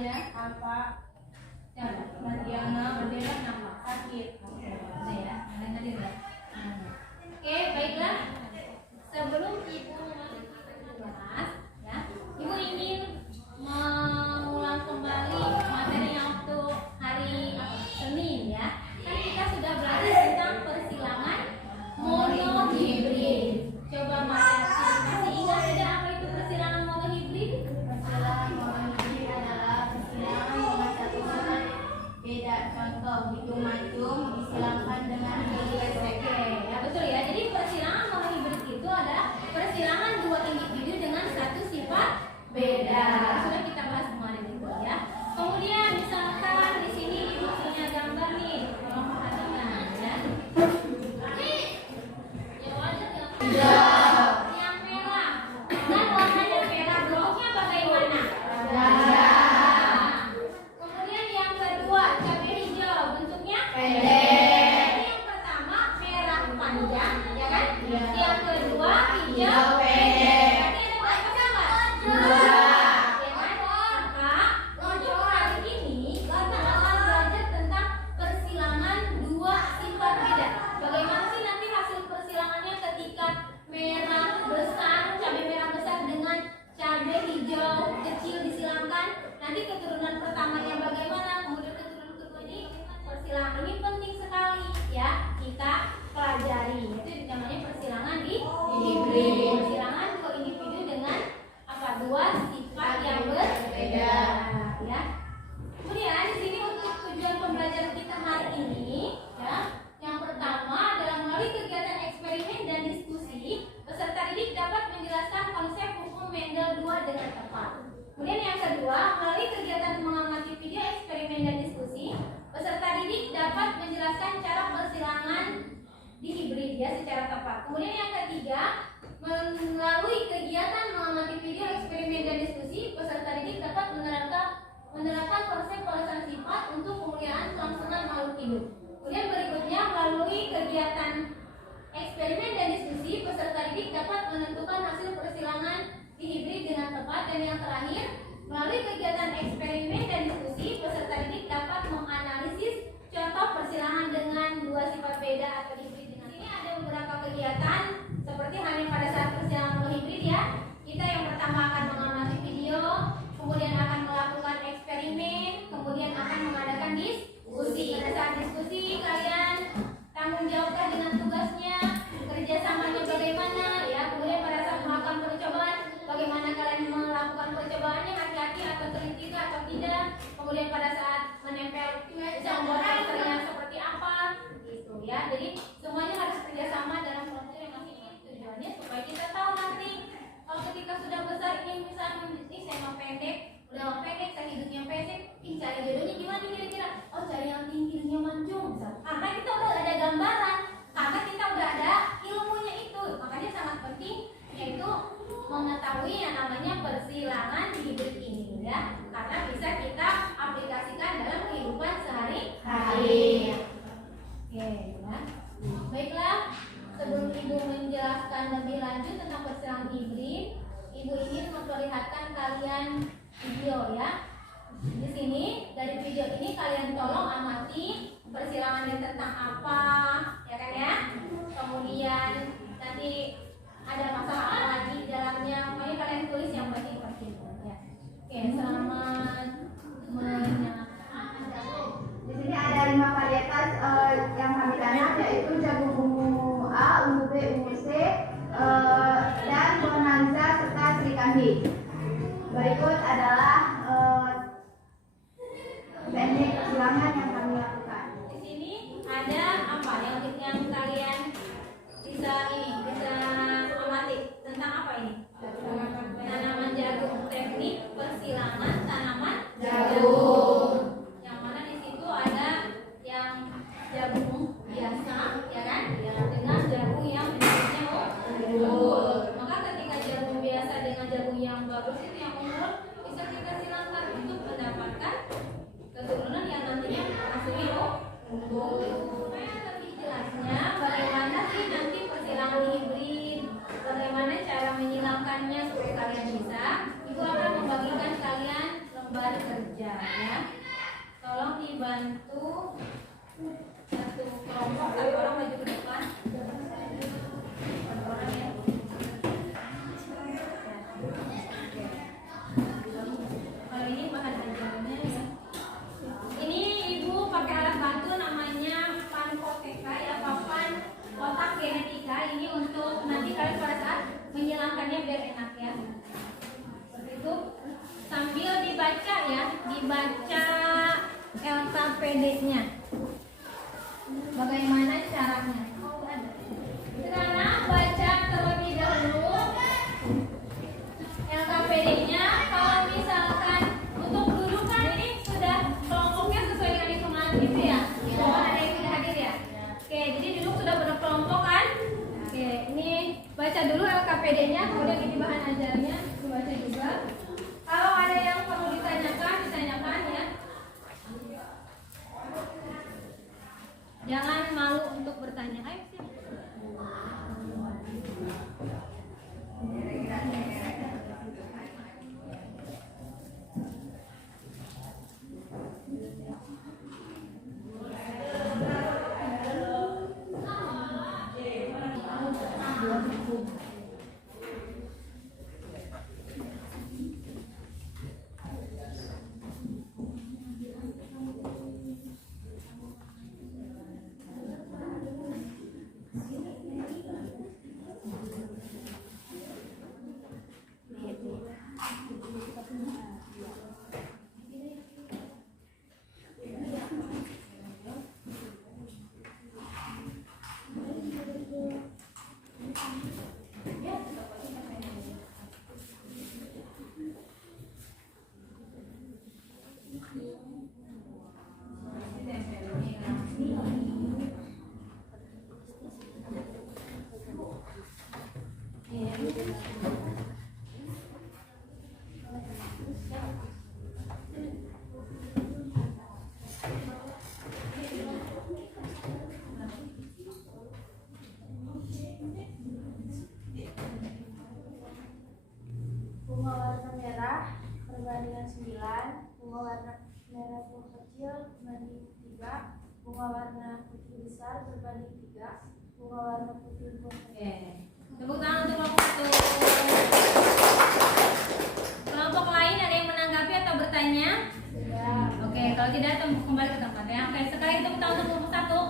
ya? Apa? Diana, bendera nama sakit. Nah ya, dengerin ya. Oke, baiklah. Sebelum ibu memasuki kelas, ya, ibu ingin mengulang kembali materi yang waktu hari Senin ya. Kan kita sudah belajar tentang persilangan monohibrid. Coba masih ingat tidak apa itu persilangan monohibrid? Persilangan monohibrid adalah persilangan dengan satu sifat beda. Contoh hidung-mancung disilangkan dengan hibrid. Oke, ya betul ya. Jadi persilangan monohibrid itu adalah persilangan dua individu dengan satu sifat beda. Sudah kita bahas kemarin itu ya. Kemudian misalkan di sini ibu punya gambar nih, tolong perhatikan ya. Yang merah, dan warnanya merah, bentuknya bagaimana? Kemudian yang kedua cabai hijau, bentuknya pendek. Yang pertama merah panjang, ya kan? Yang kedua hijau pendek. Berarti ada berapa gambar? Dua. Ya kan? Maka untuk hari ini kita akan belajar tentang persilangan dua sifat beda. Bagaimana sih nanti hasil persilangannya ketika merah besar, cabai merah besar dengan cabai hijau kecil disilangkan? Nanti keturunan pertamanya bagaimana? Kemudian keturunan kedua ini persilangan ini penting sekali ya kita pelajari. Itu namanya persilangan di hibrid. Persilangan dua individu dengan apa? Dua sifat yang berbeda ya. Kemudian di sini untuk tujuan pembelajaran kita hari ini ya, yang pertama adalah melalui kegiatan eksperimen dan diskusi, peserta didik dapat menjelaskan konsep hukum Mendel 2 dengan tepat. Kemudian yang kedua, melalui kegiatan mengamati video eksperimen dan diskusi, peserta didik dapat menjelaskan cara persilangan di hibrid ya secara tepat. Kemudian yang ketiga, melalui kegiatan mengamati video eksperimen dan diskusi, peserta didik dapat menerapkan konsep pelepasan sifat untuk pemuliaan kelangsungan makhluk hidup. Kemudian berikutnya, melalui kegiatan eksperimen dan diskusi, peserta didik dapat menentukan hasil persilangan di hibrid dengan tepat. Dan yang terakhir, melalui kegiatan eksperimen dan diskusi, peserta didik dapat menganalisis contoh persilangan dengan dua sifat beda atau hibrid. Di sini ada beberapa kegiatan seperti halnya pada saat persilangan monohibrid ya. Kita yang pertama akan mengamati video, kemudian akan melakukan eksperimen, kemudian akan mengadakan diskusi. Pada saat diskusi kalian tanggung jawabkan dengan tugasnya, kerjasamanya bagaimana ya. Kemudian pada saat melakukan percobaan, bagaimana kalian melakukan percobaannya, hati-hati atau teliti atau tidak. Kemudian pada saat menempel bisa membuat karakternya seperti apa gitu ya. Jadi semuanya harus kerjasama dalam kelompok yang masing-masing. Tujuannya supaya kita tahu nanti kalau ketika sudah besar ini misalnya ini saya mau pendek, udah mau pendek, saya hidupnya pendek, cari jodohnya gimana kira-kira? Oh cari yang tinggi, hidungnya mancung misal. Karena kita udah ada gambaran, karena kita udah ada ilmunya itu. Makanya sangat penting yaitu mengetahui yang namanya persilangan di hibrid ini ya, karena bisa kita aplikasikan dalam kehidupan sehari-hari. Oke ya. Baiklah, sebelum ibu menjelaskan lebih lanjut tentang persilangan hibrid, ibu ingin memperlihatkan kalian video ya. Di sini dari video ini kalian tolong amati persilangannya tentang apa, ya kan ya. Kemudian nanti ada masalah apa lagi di dalamnya, makanya kalian tulis yang penting-penting ya. Oke, selamat menyaksikan. Di sini ada 5 varietas yang kami tanam, yaitu jagung ungu A, ungu B, ungu C, dan bonanza serta serikandi. Berikut adalah teknik persilangan yang kami lakukan. Di sini ada apa yang kalian bisa amati tentang apa ini? Tanaman jagung, teknik persilangan tanaman jagung. Yang mana di situ ada yang jagung biasa, ya kan? Dengan jagung yang bentuknya unggul. Maka ketika jagung biasa dengan jagung yang bagus itu yang unggul, bisa kita dibaca LKPD-nya. Bagaimana caranya? Sekarang baca terlebih dahulu LKPD-nya. Kalau misalkan untuk duduk kan ini sudah kelompoknya sesuai dengan hitungan gitu ya. Bukan ada yang tidak hadir ya. Oke, jadi duduk sudah berkelompok kan? Oke, ini baca dulu LKPD-nya, kemudian ini bahan ajarnya dibaca juga. Kalau ada yang perlu ditanyakan, ditanyakan ya. Jangan malu untuk bertanya. Ayo siap. Bunga warna merah perbandingan 9, bunga warna merah buah kecil berbanding 3, bunga warna putih besar berbanding 3, bunga warna putih buah kecil. Tepuk tangan untuk kelompok satu. Kelompok lain ada yang menanggapi atau bertanya? Sudah. Oke, kalau tidak kembali ke tempat ya. Oke, sekali tepuk tangan untuk kelompok satu.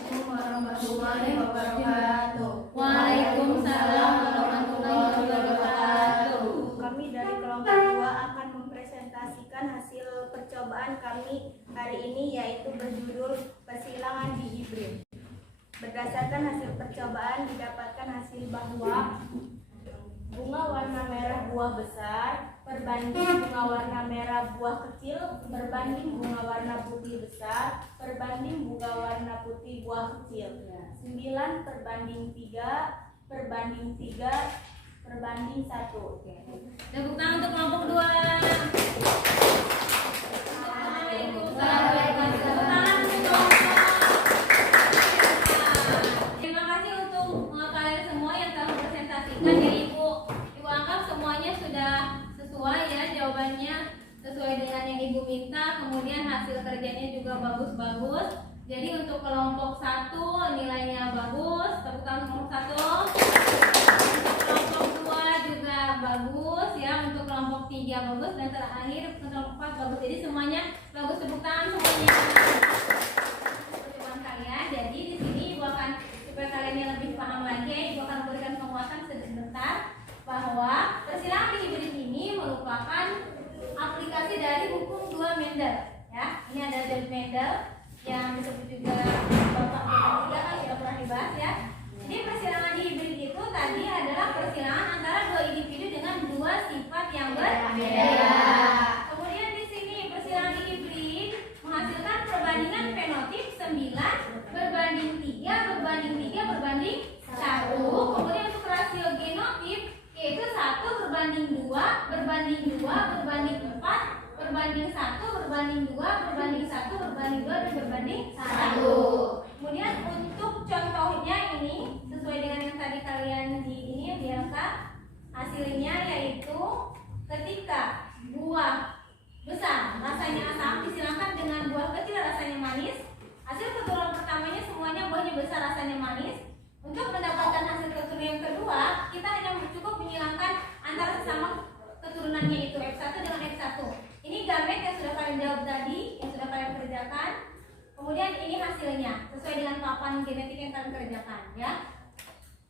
Assalamualaikum warahmatullahi wabarakatuh. Waalaikumsalam warahmatullahi wabarakatuh. Kami dari kelompok 2 akan mempresentasikan hasil percobaan kami hari ini, yaitu berjudul persilangan di hibrid. Berdasarkan hasil percobaan didapatkan hasil bahwa bunga warna merah buah besar perbanding bunga warna merah buah kecil berbanding bunga warna putih besar perbanding bunga warna putih buah kecil. 9 perbanding 3 perbanding 3 perbanding 1. Tepuk tangan untuk kelompok 2. Terima kasih untuk kalian semua yang telah mempresentasikan ya Ibu. Ibu anggap semuanya sudah sesuai ya, jawabannya sesuai dengan yang Ibu minta. Kemudian hasil kerjanya juga bagus-bagus. Jadi untuk kelompok 1 nilainya bagus. Tepuk tangan untuk kelompok 1. Kelompok 2 juga bagus ya. Untuk kelompok 3 bagus, dan terakhir kelompok 4 bagus. Jadi semuanya bagus, tepuk tangan semuanya. Percobaan kalian. Jadi di sini Ibu akan, supaya kalian yang lebih paham lagi, Ibu akan memberikan penguatan sebentar bahwa persilangan di hibrid ini merupakan aplikasi dari hukum 2 Mendel ya. Ini ada David Mendel yang disebut juga Bapak Mendel kan sudah pernah dibahas ya. Jadi persilangan di hibrid itu tadi adalah persilangan antara dua individu dengan dua sifat yang berbeda. Kemudian di sini persilangan di hibrid menghasilkan perbandingan fenotip 9 berbanding 3 berbanding 3 berbanding 1. Kemudian untuk rasio genotip yaitu 1 berbanding 2 berbanding 2 berbanding 4 berbanding 1 berbanding 2 berbanding 1 berbanding 2 dan berbanding 1. Kemudian untuk contohnya ini sesuai dengan yang tadi kalian diangkat, hasilnya yaitu ketika buah besar rasanya asam disilangkan dengan buah kecil rasanya manis, hasil keturunan pertamanya semuanya buahnya besar rasanya manis. Untuk mendapatkan hasil keturunan yang kedua, kita hanya cukup menyilangkan antara sesama keturunannya itu F1 dengan F1. Ini gamet yang sudah kalian jawab tadi, yang sudah kalian kerjakan. Kemudian ini hasilnya sesuai dengan papan genetik yang kalian kerjakan ya.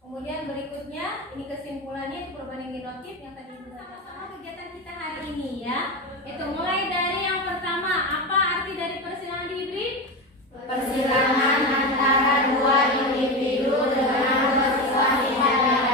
Kemudian berikutnya ini kesimpulannya, itu perbandingan genotip yang tadi kita sama kegiatan kita hari ini ya. Itu mulai dari yang pertama, apa arti dari persilangan dihibrid? Persilangan antara dua individu dengan bersifat berbeda.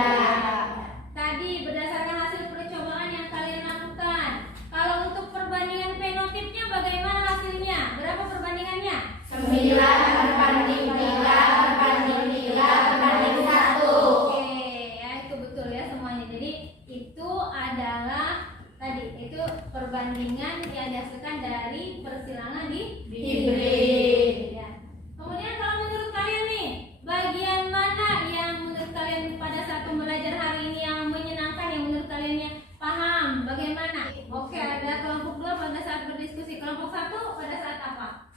Tadi berdasarkan hasil percobaan yang kalian lakukan. Kalau untuk perbandingan fenotipnya bagaimana hasilnya? Berapa perbandingannya? 9/3/3/1. Oke, ya itu betul ya semuanya. Jadi itu adalah itu perbandingan yang dihasilkan dari persilangan Hibrid. Ya. Kemudian kalau menurut kalian nih, bagian mana yang menurut kalian pada saat belajar hari ini yang menyenangkan, yang menurut kalian yang paham? Bagaimana? Oke, ada kelompok 2 pada saat berdiskusi, kelompok 1 pada saat apa?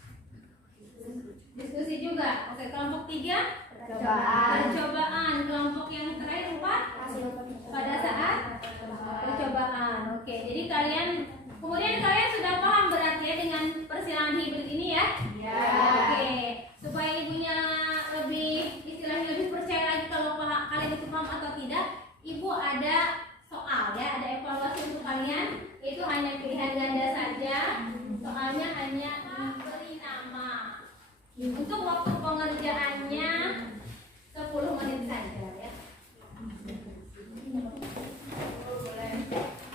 Diskusi juga. Oke, kelompok 3 percobaan. Kelompok yang terakhir 4 pada saat percobaan. Oke, jadi kemudian kalian sudah paham berarti ya dengan persilangan hibrid ini ya? Ya. Oke, supaya ibunya istilahnya lebih percaya lagi kalau kalian itu paham atau tidak, ibu ada soal ya, ada evaluasi untuk kalian. Itu hanya pilihan ganda saja. Soalnya hanya diberi nama. Untuk waktu pengerjaannya 10 menit saja ya.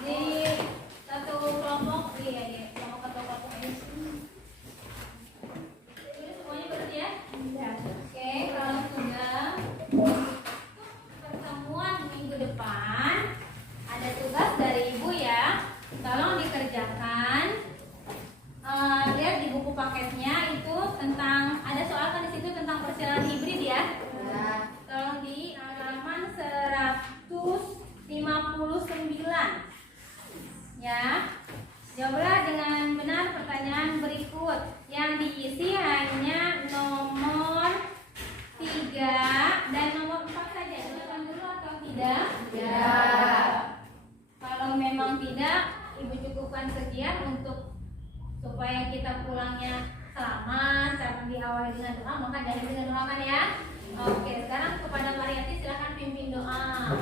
Di satu kelompok kelompok atau kelompok ini. Ini semuanya berarti ya? Oke, kalau sudah pertemuan minggu depan ada tugas dari ibu ya. Tolong dikerjakan. Lihat di buku paketnya itu tentang ada soal kan di situ tentang persilangan hibrid ya. Tolong di halaman 159 ya. Jawablah dengan benar pertanyaan berikut. Yang diisi hanya nomor 3 dan nomor 4 saja. Jawaban dulu atau tidak? Ya. Kalau memang tidak, ibu cukupkan sekian supaya kita pulangnya selamat. Jangan diawali dengan doa, maka dari dengan doakan ya. Oke, sekarang kepada Mariati silakan pimpin doa.